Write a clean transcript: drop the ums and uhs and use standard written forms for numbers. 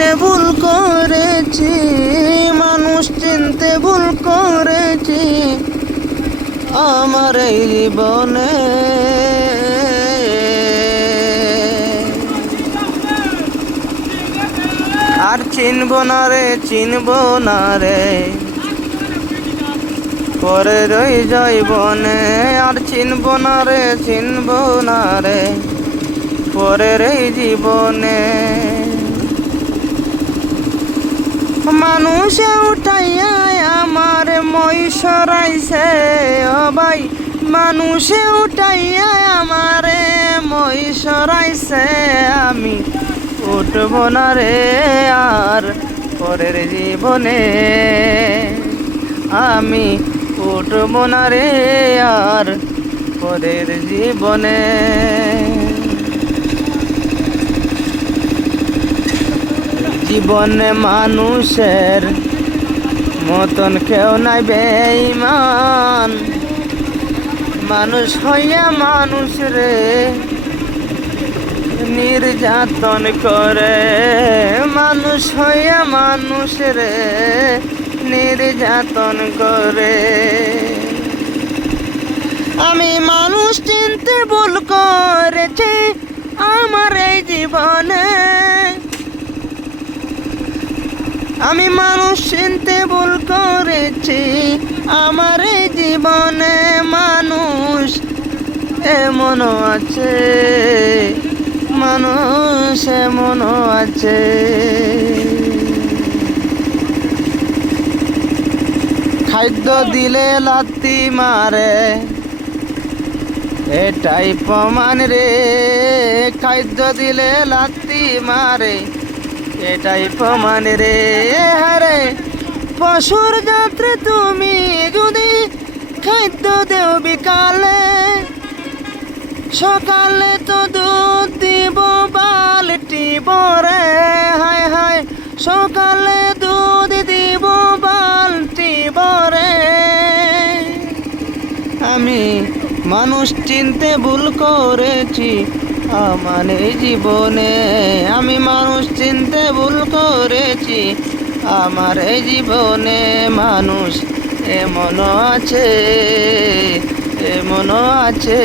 চিনতে ভুল করেছি, মানুষ চিনতে ভুল করেছি আমার এই জীবনে। আর চিনব না রে, চিনব না রে পরের ওই জৈবনে। আর চিনব না রে, চিনব না রে পরের এই জীবনে। মানুষে উঠাইয়া আমার মই সরাইছে ও ভাই, মানুষে উঠাইয়া আমারে মই সরাইছে। আমি উঠব না রে আর পরের জীবনে, আমি উঠব না রে আর পরের জীবনে। জীবনে মানুষের মতন কেউ নাই বেঈমান, মানুষ হইয়া মানুষ রে নির্যাতন করে, মানুষ হইয়া মানুষ রে নির্যাতন করে। আমি মানুষ চিনতে ভুল করেছি আমার এই জীবনে, আমি মানুষ চিনতে ভুল করেছি আমার এই জীবনে। মানুষ এমনও আছে, মানুষ এমনও আছে। খাদ্য দিলে লাথি মারে এটাই প্রমাণ রে, খাদ্য দিলে লাথি মারে এটাই প্রমাণ রে। হারে পশুর যাত্রে তুমি যদি খাদ্য দেও বিকালে, সকালে তো দুধ দিব বালটি ভরে। হায় হায় সকালে দুধ দিব বালটি ভরে। আমি মানুষ চিনতে ভুল করেছি আমার এই জীবনে, আমি মানুষ চিনতে ভুল করেছি আমার এই জীবনে। মানুষ এমনও আছে, এমনও আছে।